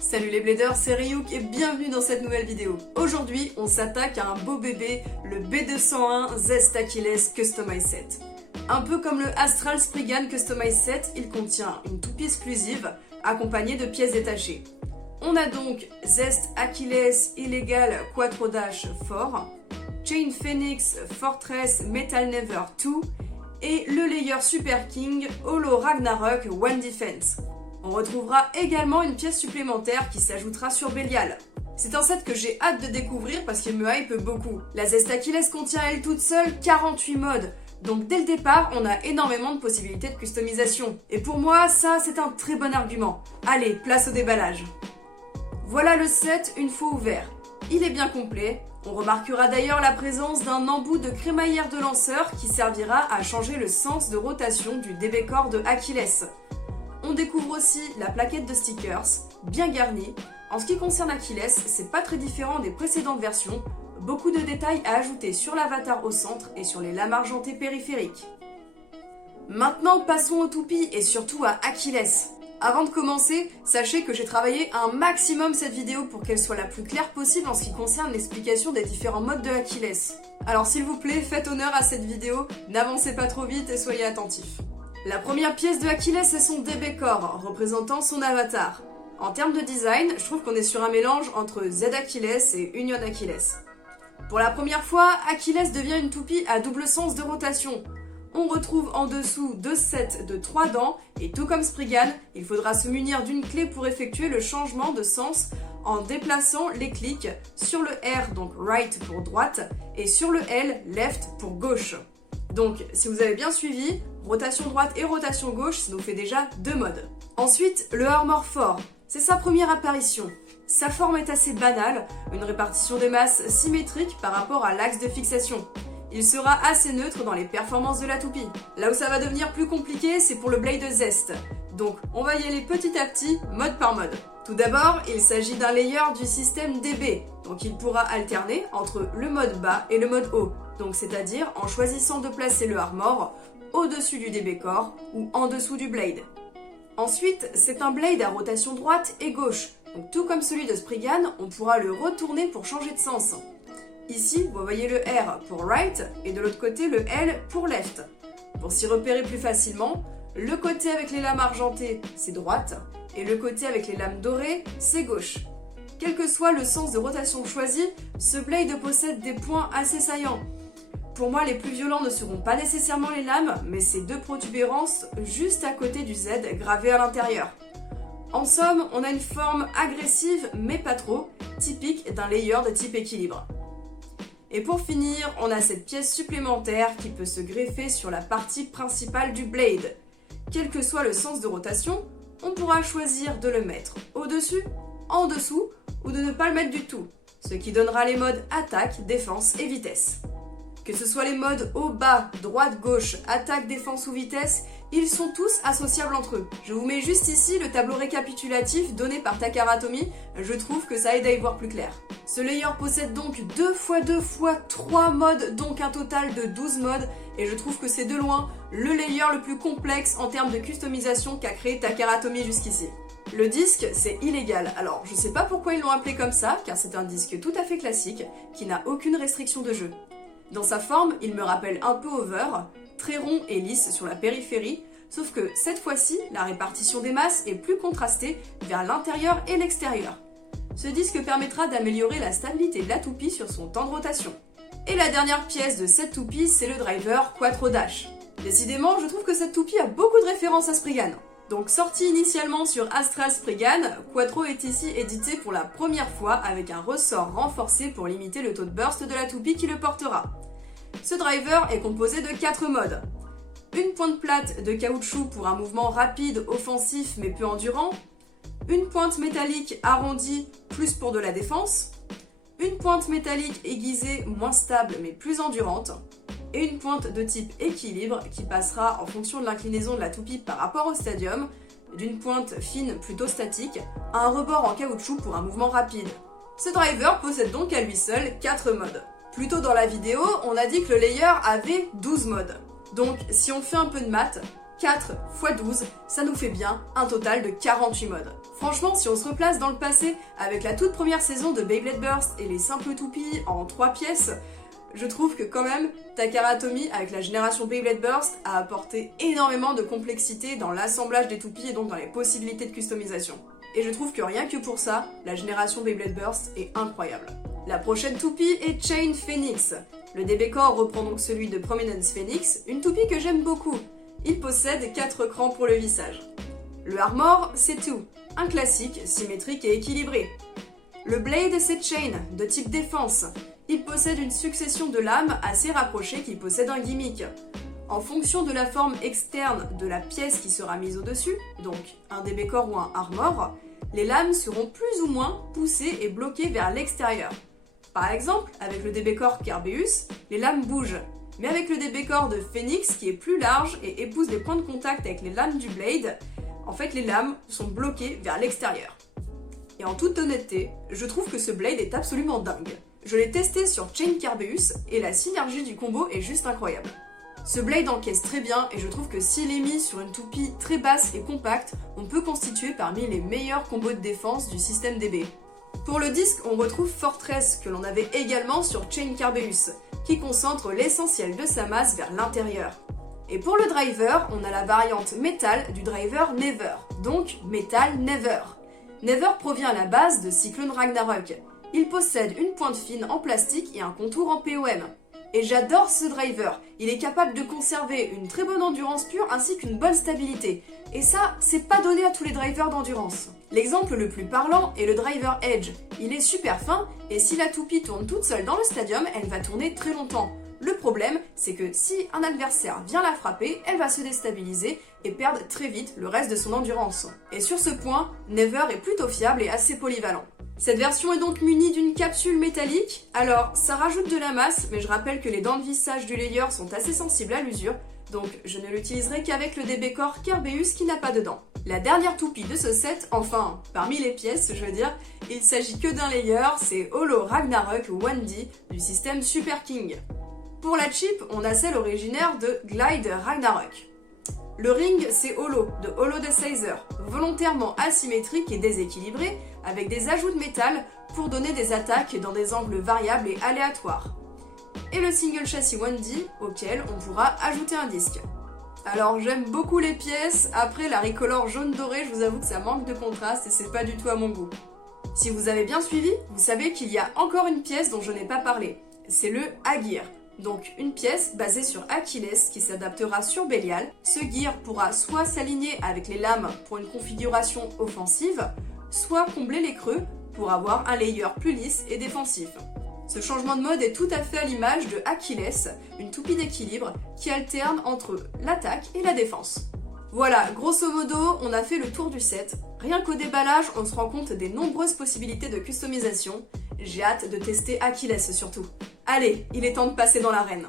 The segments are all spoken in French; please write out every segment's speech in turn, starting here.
Salut les bladers, c'est Ryuk et bienvenue dans cette nouvelle vidéo. Aujourd'hui, on s'attaque à un beau bébé, le B201 Zest Achilles Customized Set. Un peu comme le Astral Spriggan Customized Set, il contient une toupie exclusive accompagnée de pièces détachées. On a donc Zest Achilles Illegal Quattro Dash 4, Chain Phoenix Fortress Metal Never 2 et le layer Super King Holo Ragnarok One Defense. On retrouvera également une pièce supplémentaire qui s'ajoutera sur Belial. C'est un set que j'ai hâte de découvrir parce qu'il me hype beaucoup. La Zest Achilles contient elle toute seule 48 modes, donc dès le départ on a énormément de possibilités de customisation. Et pour moi ça c'est un très bon argument. Allez, place au déballage. Voilà le set une fois ouvert. Il est bien complet. On remarquera d'ailleurs la présence d'un embout de crémaillère de lanceur qui servira à changer le sens de rotation du DB Core de Achilles. On découvre aussi la plaquette de stickers, bien garnie. En ce qui concerne Achilles, c'est pas très différent des précédentes versions. Beaucoup de détails à ajouter sur l'avatar au centre et sur les lames argentées périphériques. Maintenant passons aux toupies et surtout à Achilles. Avant de commencer, sachez que j'ai travaillé un maximum cette vidéo pour qu'elle soit la plus claire possible en ce qui concerne l'explication des différents modes de Achilles. Alors s'il vous plaît, faites honneur à cette vidéo, n'avancez pas trop vite et soyez attentifs. La première pièce de Achilles est son DB Core, représentant son avatar. En termes de design, je trouve qu'on est sur un mélange entre Z Achilles et Union Achilles. Pour la première fois, Achilles devient une toupie à double sens de rotation. On retrouve en dessous deux sets de 3 dents, et tout comme Spriggan, il faudra se munir d'une clé pour effectuer le changement de sens en déplaçant les clics sur le R, donc right pour droite, et sur le L, left pour gauche. Donc, si vous avez bien suivi, rotation droite et rotation gauche, ça nous fait déjà 2 modes. Ensuite, le Armor 4, c'est sa première apparition. Sa forme est assez banale, une répartition des masses symétrique par rapport à l'axe de fixation. Il sera assez neutre dans les performances de la toupie. Là où ça va devenir plus compliqué, c'est pour le Blade Zest. Donc, on va y aller petit à petit, mode par mode. Tout d'abord, il s'agit d'un layer du système DB, donc il pourra alterner entre le mode bas et le mode haut. Donc c'est-à-dire en choisissant de placer le Armor au-dessus du DB Core ou en dessous du Blade. Ensuite, c'est un Blade à rotation droite et gauche. Donc tout comme celui de Spriggan, on pourra le retourner pour changer de sens. Ici, vous voyez le R pour right et de l'autre côté le L pour left. Pour s'y repérer plus facilement, le côté avec les lames argentées, c'est droite, et le côté avec les lames dorées, c'est gauche. Quel que soit le sens de rotation choisi, ce Blade possède des points assez saillants. Pour moi, les plus violents ne seront pas nécessairement les lames, mais ces deux protubérances juste à côté du Z gravées à l'intérieur. En somme, on a une forme agressive, mais pas trop, typique d'un layer de type équilibre. Et pour finir, on a cette pièce supplémentaire qui peut se greffer sur la partie principale du Blade. Quel que soit le sens de rotation, on pourra choisir de le mettre au-dessus, en dessous, ou de ne pas le mettre du tout, ce qui donnera les modes attaque, défense et vitesse. Que ce soit les modes haut, bas, droite, gauche, attaque, défense ou vitesse, ils sont tous associables entre eux. Je vous mets juste ici le tableau récapitulatif donné par Takara Tomy, je trouve que ça aide à y voir plus clair. Ce layer possède donc 2 x 2 x 3 modes, donc un total de 12 modes, et je trouve que c'est de loin le layer le plus complexe en termes de customisation qu'a créé Takara Tomy jusqu'ici. Le disque, c'est Illegal. Alors, je sais pas pourquoi ils l'ont appelé comme ça, car c'est un disque tout à fait classique, qui n'a aucune restriction de jeu. Dans sa forme, il me rappelle un peu Over, très rond et lisse sur la périphérie, sauf que cette fois-ci, la répartition des masses est plus contrastée vers l'intérieur et l'extérieur. Ce disque permettra d'améliorer la stabilité de la toupie sur son temps de rotation. Et la dernière pièce de cette toupie, c'est le driver Quattro Dash. Décidément, je trouve que cette toupie a beaucoup de références à Spriggan. Donc sorti initialement sur Astral Spriggan, Quattro est ici édité pour la première fois avec un ressort renforcé pour limiter le taux de burst de la toupie qui le portera. Ce driver est composé de 4 modes. Une pointe plate de caoutchouc pour un mouvement rapide, offensif mais peu endurant. Une pointe métallique arrondie, plus pour de la défense. Une pointe métallique aiguisée, moins stable mais plus endurante. Et une pointe de type équilibre qui passera en fonction de l'inclinaison de la toupie par rapport au stadium, d'une pointe fine plutôt statique à un rebord en caoutchouc pour un mouvement rapide. Ce driver possède donc à lui seul 4 modes. Plus tôt dans la vidéo, on a dit que le layer avait 12 modes. Donc si on fait un peu de maths, 4 x 12, ça nous fait bien un total de 48 modes. Franchement, si on se replace dans le passé avec la toute première saison de Beyblade Burst et les simples toupies en 3 pièces, je trouve que quand même, Takara Atomy avec la génération Beyblade Burst a apporté énormément de complexité dans l'assemblage des toupies et donc dans les possibilités de customisation. Et je trouve que rien que pour ça, la génération Beyblade Burst est incroyable. La prochaine toupie est Chain Phoenix. Le DB Core reprend donc celui de Prominence Phoenix, une toupie que j'aime beaucoup. Il possède 4 crans pour le vissage. Le Armor, c'est tout. Un classique, symétrique et équilibré. Le Blade, c'est Chain, de type défense. Il possède une succession de lames assez rapprochées qui possèdent un gimmick. En fonction de la forme externe de la pièce qui sera mise au-dessus, donc un DB Core ou un Armor, les lames seront plus ou moins poussées et bloquées vers l'extérieur. Par exemple, avec le DB Core Kerbeus, les lames bougent. Mais avec le DB Core de Phoenix, qui est plus large et épouse les points de contact avec les lames du Blade, en fait les lames sont bloquées vers l'extérieur. Et en toute honnêteté, je trouve que ce Blade est absolument dingue. Je l'ai testé sur Chain Kerbeus et la synergie du combo est juste incroyable. Ce Blade encaisse très bien et je trouve que s'il est mis sur une toupie très basse et compacte, on peut constituer parmi les meilleurs combos de défense du système DB. Pour le disque, on retrouve Fortress que l'on avait également sur Chain Kerbeus, qui concentre l'essentiel de sa masse vers l'intérieur. Et pour le driver, on a la variante métal du driver Never, donc Metal Never. Never provient à la base de Cyclone Ragnarok. Il possède une pointe fine en plastique et un contour en POM. Et j'adore ce driver, il est capable de conserver une très bonne endurance pure ainsi qu'une bonne stabilité. Et ça, c'est pas donné à tous les drivers d'endurance. L'exemple le plus parlant est le driver Edge. Il est super fin et si la toupie tourne toute seule dans le stadium, elle va tourner très longtemps. Le problème, c'est que si un adversaire vient la frapper, elle va se déstabiliser et perdre très vite le reste de son endurance. Et sur ce point, Never est plutôt fiable et assez polyvalent. Cette version est donc munie d'une capsule métallique, alors ça rajoute de la masse, mais je rappelle que les dents de vissage du layer sont assez sensibles à l'usure, donc je ne l'utiliserai qu'avec le DB Core Kerbeus qui n'a pas de dents. La dernière toupie de ce set, enfin parmi les pièces je veux dire, il s'agit que d'un layer, c'est Holo Ragnarok 1D du système Super King. Pour la chip, on a celle originaire de Glide Ragnarok. Le ring, c'est Holo, de Holo de Caesar, volontairement asymétrique et déséquilibré, avec des ajouts de métal pour donner des attaques dans des angles variables et aléatoires. Et le single châssis 1D, auquel on pourra ajouter un disque. Alors j'aime beaucoup les pièces, après la ricolore jaune doré, je vous avoue que ça manque de contraste et c'est pas du tout à mon goût. Si vous avez bien suivi, vous savez qu'il y a encore une pièce dont je n'ai pas parlé, c'est le Agear. Donc une pièce basée sur Achilles qui s'adaptera sur Belial. Ce gear pourra soit s'aligner avec les lames pour une configuration offensive, soit combler les creux pour avoir un layer plus lisse et défensif. Ce changement de mode est tout à fait à l'image de Achilles, une toupie d'équilibre qui alterne entre l'attaque et la défense. Voilà, grosso modo, on a fait le tour du set. Rien qu'au déballage, on se rend compte des nombreuses possibilités de customisation. J'ai hâte de tester Achilles surtout. Allez, il est temps de passer dans l'arène.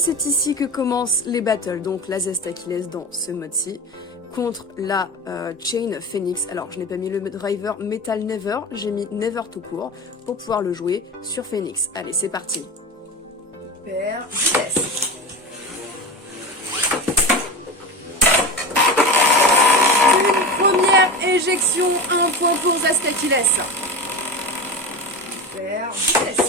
c'est ici que commencent les battles. Donc la Zest Achilles dans ce mode-ci contre la Chain Phoenix. Alors je n'ai pas mis le driver Metal Never, j'ai mis Never tout court pour pouvoir le jouer sur Phoenix. Allez, c'est parti. Hyper vitesse. Une première éjection, un point pour Zest Achilles. Hyper vitesse.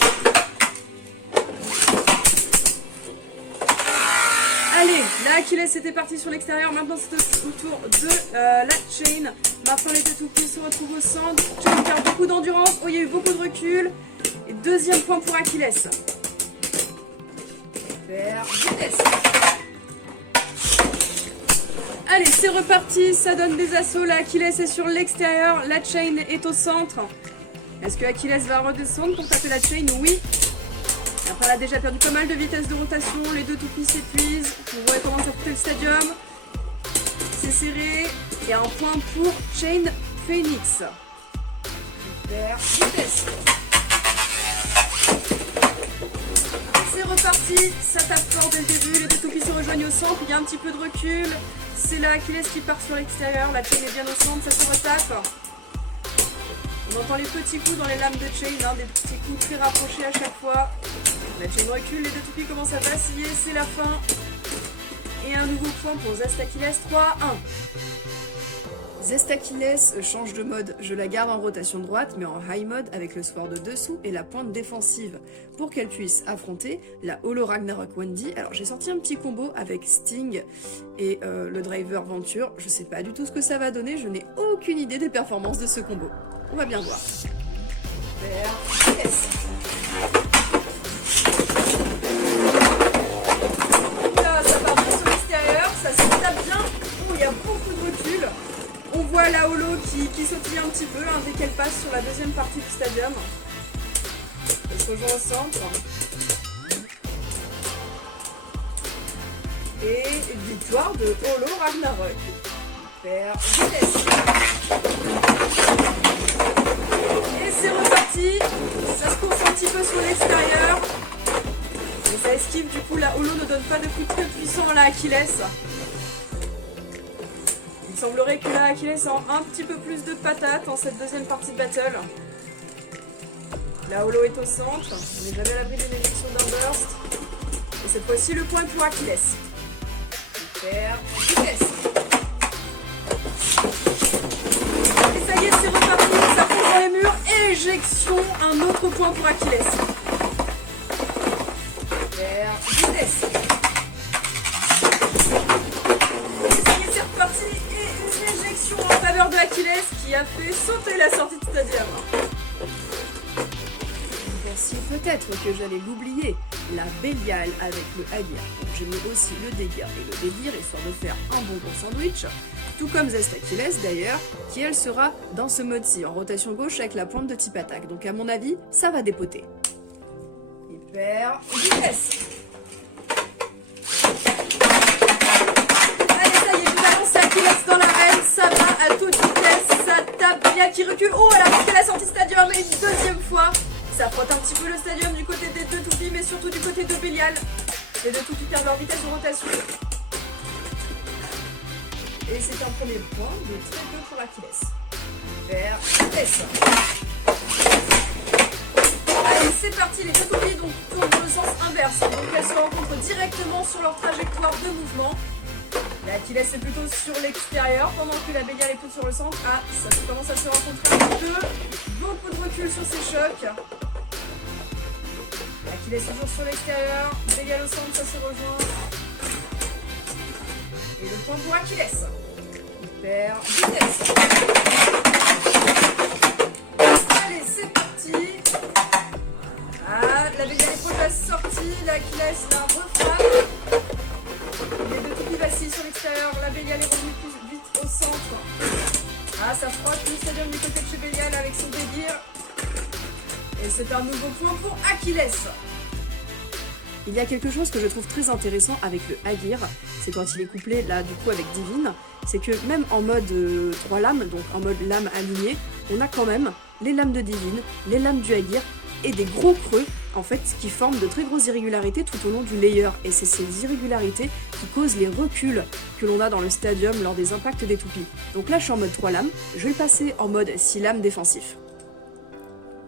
Allez, la Achilles était partie sur l'extérieur, maintenant c'est au tour de la Chain. Maintenant les deux toupies se retrouvent au centre. Chain perd beaucoup d'endurance, oh il y a eu beaucoup de recul. Et deuxième point pour Achilles. Hyper vitesse. Allez, c'est reparti, ça donne des assauts, la Achilles est sur l'extérieur, la Chain est au centre. Est-ce que Achilles va redescendre pour taper la Chain? Oui. Après, elle a déjà perdu pas mal de vitesse de rotation, les deux toupies s'épuisent. Vous voyez comment ça coûtait le stadium. C'est serré. Et un point pour Chain Phoenix. Hyper vitesse. C'est reparti, ça tape fort dès le début, les deux toupies se rejoignent au centre, il y a un petit peu de recul. C'est la Achilles qui part sur l'extérieur, la Chain est bien au centre, ça se retape. On entend les petits coups dans les lames de Chain, hein, des petits coups très rapprochés à chaque fois. La Chain recule, les deux toupies commencent à vaciller, c'est la fin. Et un nouveau point pour Zest Achilles, 3-1. Zest Achilles change de mode, je la garde en rotation droite, mais en high mode avec le sword dessous et la pointe défensive pour qu'elle puisse affronter la Holo Ragnarok Wendy. Alors j'ai sorti un petit combo avec Sting et le driver Venture, je sais pas du tout ce que ça va donner, je n'ai aucune idée des performances de ce combo. On va bien voir. Super. Yes. Là, ça part bien sur l'extérieur, ça se tape bien. Oh, il y a beaucoup de recul. On voit la holo qui sautille un petit peu hein, dès qu'elle passe sur la deuxième partie du stadium. Elle se rejoint au centre. Et une victoire de Holo Ragnarok. Super vitesse. Et c'est reparti, ça se course un petit peu sur l'extérieur. Mais ça esquive, du coup la holo ne donne pas de coup très puissant à la Achilles. Il semblerait que la Achilles a un petit peu plus de patates en cette deuxième partie de battle. La holo est au centre, on n'est jamais à l'abri d'une éjection d'un burst. Et cette fois-ci le point pour Achilles. Super vitesse. Et ça y est, c'est reparti, ça fonce dans les murs. Éjection, un autre point pour Achilles. Super vitesse. Et ça y est, c'est reparti. Et une éjection en faveur de Achilles qui a fait sauter la sortie de stadium. Voici peut-être que j'allais l'oublier. La Bélial avec le Agir. J'ai mis aussi le dégât et le délire, histoire de faire un bon gros sandwich. Tout comme Zest Achilles d'ailleurs, qui elle sera dans ce mode-ci, en rotation gauche avec la pointe de type attaque. Donc à mon avis, ça va dépoter. Hyper vitesse. Allez, ça y est, je balance Achilles dans l'arène, ça va à toute vitesse, ça tape bien qui recule. Oh, elle a manqué la sortie stadium une deuxième fois. Ça frotte un petit peu le stadium du côté des deux toupies, mais surtout du côté de Bélial. Les deux toupies perdent leur vitesse de rotation. Et c'est un premier point de très peu pour Achilles. Vers vitesse. Allez, c'est parti, les deux toupies donc tournent dans le sens inverse. Donc elles se rencontrent directement sur leur trajectoire de mouvement. La Achilles est plutôt sur l'extérieur, pendant que la Bélial est plutôt sur le centre. Ah, ça commence à se rencontrer les deux. Beaucoup de recul sur ces chocs. Achilles est toujours sur l'extérieur. Bélial au centre, ça se rejoint. Et le point pour Achilles. Hyper vitesse. Allez, c'est parti. Ah, la Bélial est proche de la sortie. La Achilles la refrappe. Les deux toupies vacillent sur l'extérieur. La Bélial est revenue plus vite au centre. Ah, ça frotte le stadium du côté de chez Bélial avec son délire. Et c'est un nouveau point pour Achilles. Il y a quelque chose que je trouve très intéressant avec le Agir, c'est quand il est couplé là du coup avec Divine, c'est que même en mode 3 lames, donc en mode lame alignée, on a quand même les lames de Divine, les lames du Agir et des gros creux en fait qui forment de très grosses irrégularités tout au long du layer, et c'est ces irrégularités qui causent les reculs que l'on a dans le stadium lors des impacts des toupies. Donc là je suis en mode 3 lames, je vais le passer en mode 6 lames défensif.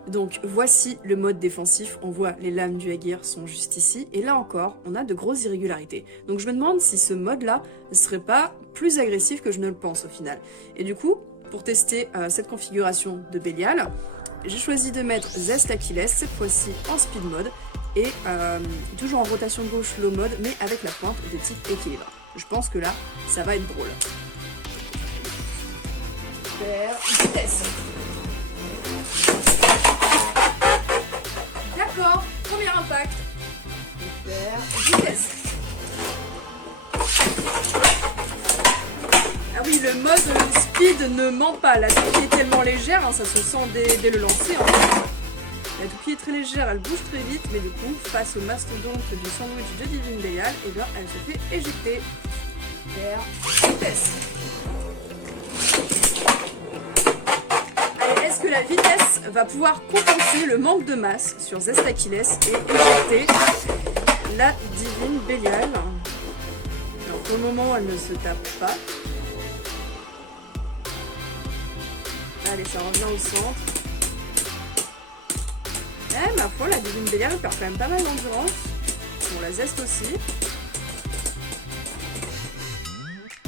Donc voici le mode défensif, on voit les lames du Aegir sont juste ici, et là encore on a de grosses irrégularités. Donc je me demande si ce mode là ne serait pas plus agressif que je ne le pense au final. Et du coup, pour tester cette configuration de Bélial, j'ai choisi de mettre Zest Achilles, cette fois-ci en speed mode, et toujours en rotation gauche low mode, mais avec la pointe de type équilibre. Je pense que là, ça va être drôle. Faire vitesse. D'accord, premier impact. Faire vitesse. Ah oui, le mode speed ne ment pas. La toupie est tellement légère, hein, ça se sent dès le lancer. En fait. La toupie est très légère, elle bouge très vite, mais du coup, face au mastodonte du sandwich de Divine Bélial, eh bien, elle se fait éjecter. Faire vitesse. Allez, est-ce que la vitesse va pouvoir compenser le manque de masse sur Zest Achilles et éjecter la Divine Bélial? Alors, pour le moment, elle ne se tape pas. Allez, ça revient au centre. Eh, ma foi, la Divine Bélial perd quand même pas mal d'endurance. Bon, la Zest aussi.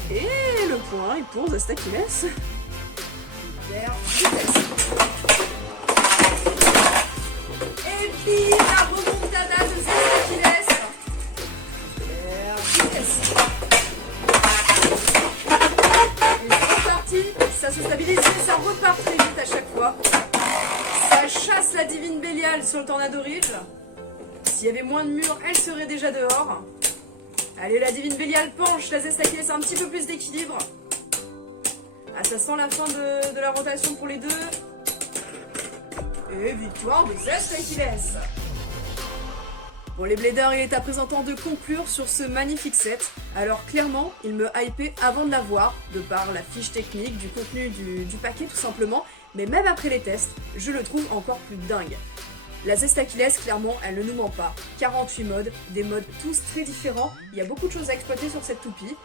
Et le point est pour Zest Achilles. Vers vitesse. Et puis la remontada de Zest Achilles. Vers vitesse. Et c'est reparti. Ça se stabilise et ça repart très vite à chaque fois. Ça chasse la Divine Bélial sur le Tornado Ridge. S'il y avait moins de murs, elle serait déjà dehors. Allez, la Divine Bélial penche, la Zest Achilles un petit peu plus d'équilibre. Ah, ça sent la fin de la rotation pour les deux. Et victoire de Zest Achilles. Bon, les bladers, il est à présent temps de conclure sur ce magnifique set. Alors clairement, il me hypait avant de l'avoir, de par la fiche technique, du contenu du paquet tout simplement, mais même après les tests, je le trouve encore plus dingue. La Zest Achilles, clairement, elle ne nous ment pas. 48 modes, des modes tous très différents, il y a beaucoup de choses à exploiter sur cette toupie.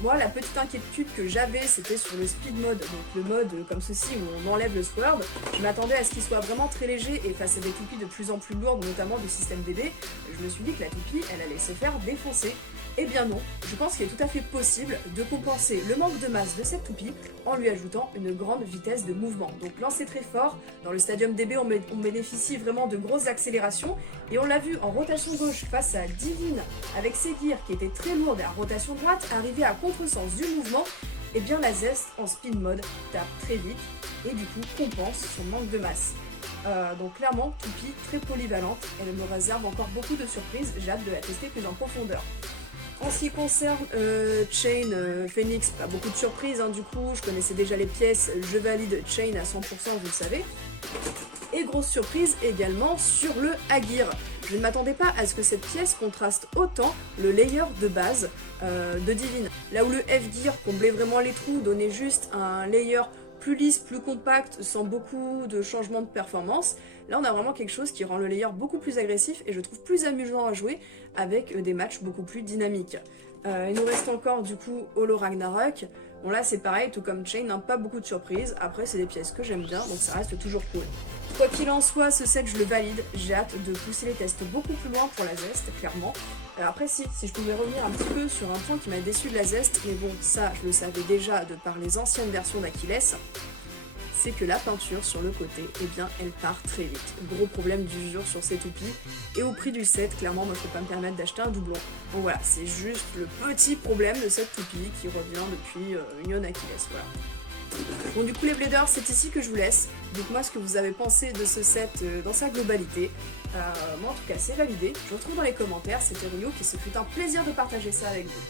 Moi, la petite inquiétude que j'avais, c'était sur le speed mode, donc le mode comme ceci où on enlève le sword. Je m'attendais à ce qu'il soit vraiment très léger et face à des toupies de plus en plus lourdes, notamment du système DB, je me suis dit que la toupie, elle allait se faire défoncer. Eh bien non, je pense qu'il est tout à fait possible de compenser le manque de masse de cette toupie en lui ajoutant une grande vitesse de mouvement. Donc lancer très fort, dans le stadium DB on bénéficie vraiment de grosses accélérations et on l'a vu en rotation gauche face à Divine avec ses gears qui étaient très lourdes et à rotation droite, arriver à contresens du mouvement, et bien la Zest en speed mode tape très vite et du coup compense son manque de masse. Donc clairement, toupie très polyvalente, elle me réserve encore beaucoup de surprises, j'ai hâte de la tester plus en profondeur. En ce qui concerne Chain, Phoenix, pas beaucoup de surprises, hein, du coup, je connaissais déjà les pièces, je valide Chain à 100%, vous le savez. Et grosse surprise également sur le Aegir. Je ne m'attendais pas à ce que cette pièce contraste autant le layer de base de Divine. Là où le F-Gear comblait vraiment les trous, donnait juste un layer plus lisse, plus compact, sans beaucoup de changements de performance. Là, on a vraiment quelque chose qui rend le layer beaucoup plus agressif et je trouve plus amusant à jouer avec des matchs beaucoup plus dynamiques. Il nous reste encore du coup Holo Ragnarok. Bon là c'est pareil, tout comme Chain, hein, pas beaucoup de surprises. Après c'est des pièces que j'aime bien, donc ça reste toujours cool. Quoi qu'il en soit, ce set je le valide. J'ai hâte de pousser les tests beaucoup plus loin pour la Zest, clairement. Après si je pouvais revenir un petit peu sur un point qui m'a déçu de la Zest, mais bon ça je le savais déjà de par les anciennes versions d'Achilles, c'est que la peinture sur le côté, eh bien, elle part très vite. Gros problème d'usure sur ces toupies. Et au prix du set, clairement, moi, je peux pas me permettre d'acheter un doublon. Donc voilà, c'est juste le petit problème de cette toupie qui revient depuis Union Achilles, voilà. Bon, du coup, les bladers, c'est ici que je vous laisse. Dites-moi ce que vous avez pensé de ce set dans sa globalité. Moi, en tout cas, c'est validé. Je vous retrouve dans les commentaires. C'était Rio, et ce fut un plaisir de partager ça avec vous.